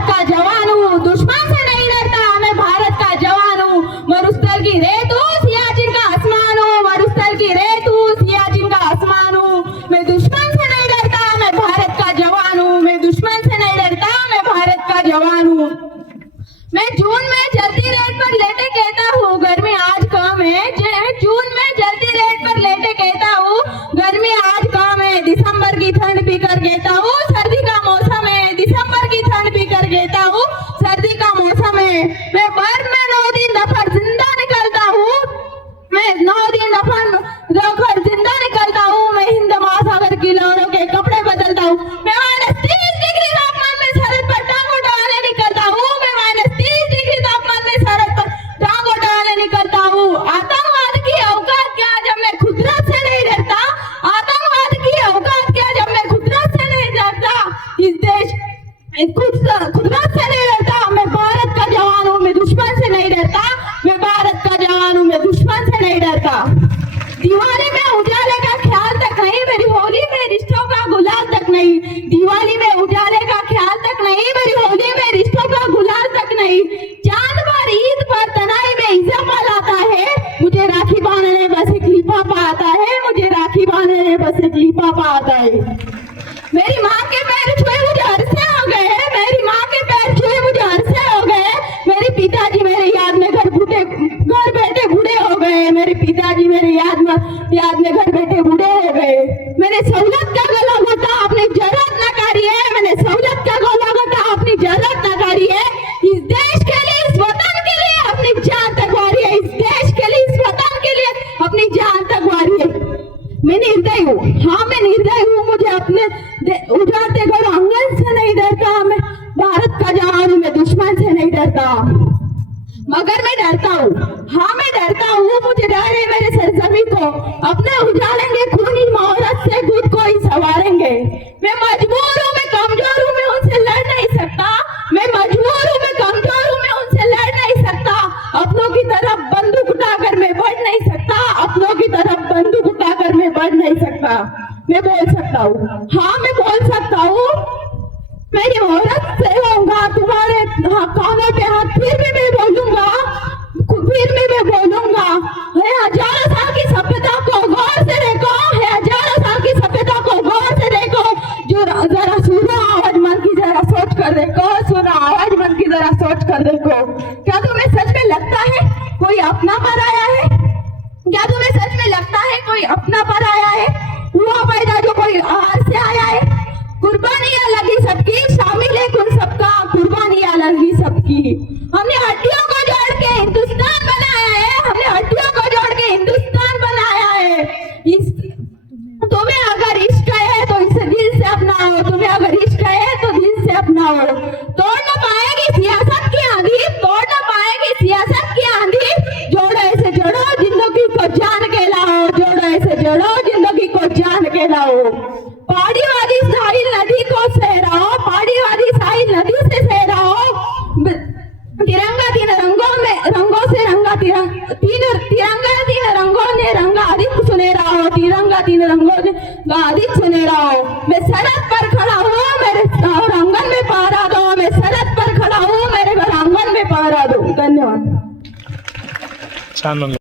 भारत का जवान हूँ, दुश्मन से नहीं डरता, मैं भारत का जवान हूँ। मरुस्थल की रेत हूँ, सियाचिन का आसमान हूँ, मरुस्थल की रेत हूँ, सियाचिन का आसमान हूँ। मैं दुश्मन से नहीं डरता, मैं भारत का जवान हूँ, मैं दुश्मन से नहीं डरता, मैं भारत का जवान हूँ। मैं जून में जलती रेत पर लेटे कहता हूँ गर्मी आज कम है। जून में जलती रेत पर लेटे कहता हूँ गर्मी आज कम है। दिसंबर की ठंड पीकर कहता हूँ सर्दी का मौसम है। दिसंबर की ठंड पीकर कहता हूँ सर्दी का मौसम है। मैं बर्फ में 9 दिन दफन जिंदा निकलता हूँ, मैं 9 दिन दफन जिंदा निकलता हूँ। मैं हिंद महासागर की लहरों के कपड़े बदलता हूँ। मैं -30 डिग्री तापमान में सरहद पर टांगों डालने निकलता हूँ। मैं -30 डिग्री तापमान में सरहद पर टांगों डालने निकलता हूँ। आतंकवाद की औकात क्या जब मैं खुदरत से नहीं डरता। आतंकवाद की औकात क्या जब मैं खुदरत से नहीं डरता। इस देश खुदरत से नहीं डरता। मैं भारत का जवान हूँ, मैं दुश्मन से नहीं डरता। मैं भारत का जवान हूँ, मैं दुश्मन से नहीं डरता। दिवाली में उजाले का ख्याल तक नहीं, मेरी होली में रिश्तों का गुलाल तक नहीं। दिवाली में उजाले का ख्याल तक नहीं, मेरी होली में रिश्तों का गुलाल तक नहीं। चांद पर ईद पर तनाई में इज़्ज़त आता है, मुझे राखी बांधने बस एक लिफाफा आता है। मुझे राखी बांधने बस एक लिफाफा आता है। मेरी माँ के पैर छुए मुझे अरसे हो गए, मेरी माँ के पैर छुए मुझे अरसे हो गए। मेरे पिताजी मेरे याद में घर बैठे बूढ़े हो गए। मेरे पिताजी मेरे याद में घर बैठे बूढ़े हो गए। मैंने सहूलत का गला घोटा अपनी जरूरत न करी है। मैंने सहूलत का गला घोटा अपनी जरूरत न करी है। इस देश के लिए, इस वतन के लिए अपनी जान तक वारी है। इस देश के लिए, इस वतन के लिए अपनी जान तक वारी है। मैं निर्दयी हूँ, हाँ मैं निर्दयी हूँ। मुझे अपने उजाड़ते घर आंगन से नहीं डरता। मैं भारत का जवान हूँ, मैं दुश्मन से नहीं डरता। मगर मैं डरता हूँ, हाँ मैं डरता हूँ। मुझे डर है मेरे सरजमी को अपने उजाड़ेंगे खूनी मोहरत से खुद को ही संवारेंगे। मैं मजबूर हूँ, मैं कमजोर हूँ, मैं उनसे लड़ नहीं सकता। मैं मजबूर हूँ, मैं कमजोर हूँ, मैं उनसे लड़ नहीं सकता। अपनों की तरफ बंदूक उठाकर मैं बढ़ नहीं सकता। अपनों की तरफ बंदूक उठाकर मैं बढ़ नहीं सकता। मैं बोल सकता हूँ, हाँ मैं बोल सकता हूँ। मेरी औरत से होगा तुम्हारे कानों पे हाथ, फिर भी मैं बोलूंगा, फिर भी मैं बोलूंगा। है हजारों साल की सभ्यता को गौर से देखो, है हजारों साल की सभ्यता को गौर से देखो। जो जरा सुनो आवाज मन की, जरा सोच कर देखो। सुनो आवाज मन की, जरा सोच कर देखो। क्या तुम्हें सच में लगता है कोई अपना पर आया है? क्या तुम्हें सच में लगता है कोई अपना पर आया है? हुआ पैदा जो कोई बाहर से आया है? कुर्बानियां लगी सबकी, शामिल है उन सबका, कुर्बानियां लगी सबकी। हमने हड्डियों को जोड़ के हिंदुस्तान बनाया है। हमने हड्डियों को जोड़ के हिंदुस्तान बनाया है। तुम्हें अगर इश्क है तो इसे दिल से अपनाओ। तुम्हें अगर इश्क है तो दिल से अपनाओ। तोड़ न पाएगी सियासत की आंधी, तोड़ न पाएगी सियासत की आंधी। जोड़ो ऐसे जोड़ो जिंदगी को जान के लाओ। जोड़ो ऐसे जोड़ो जिंदगी को जान के लाओ। पहाड़ी वाली साहिल नदी को सहराओ, पहाड़ी वाली साहिल नदी से सहराओ। तिरंगा 3 रंगों से रंगा, तिरंगा 3 रंगों ने रंगा अधिक सुनहरा हो। तिरंगा 3 रंगों ने अधिक सुनहरा हो। मैं सरहद पर खड़ा हूँ, मेरे और आंगन में पहरा दो। मैं सरहद पर खड़ा हूँ, मेरे घर आंगन में पहरा दो। धन्यवाद।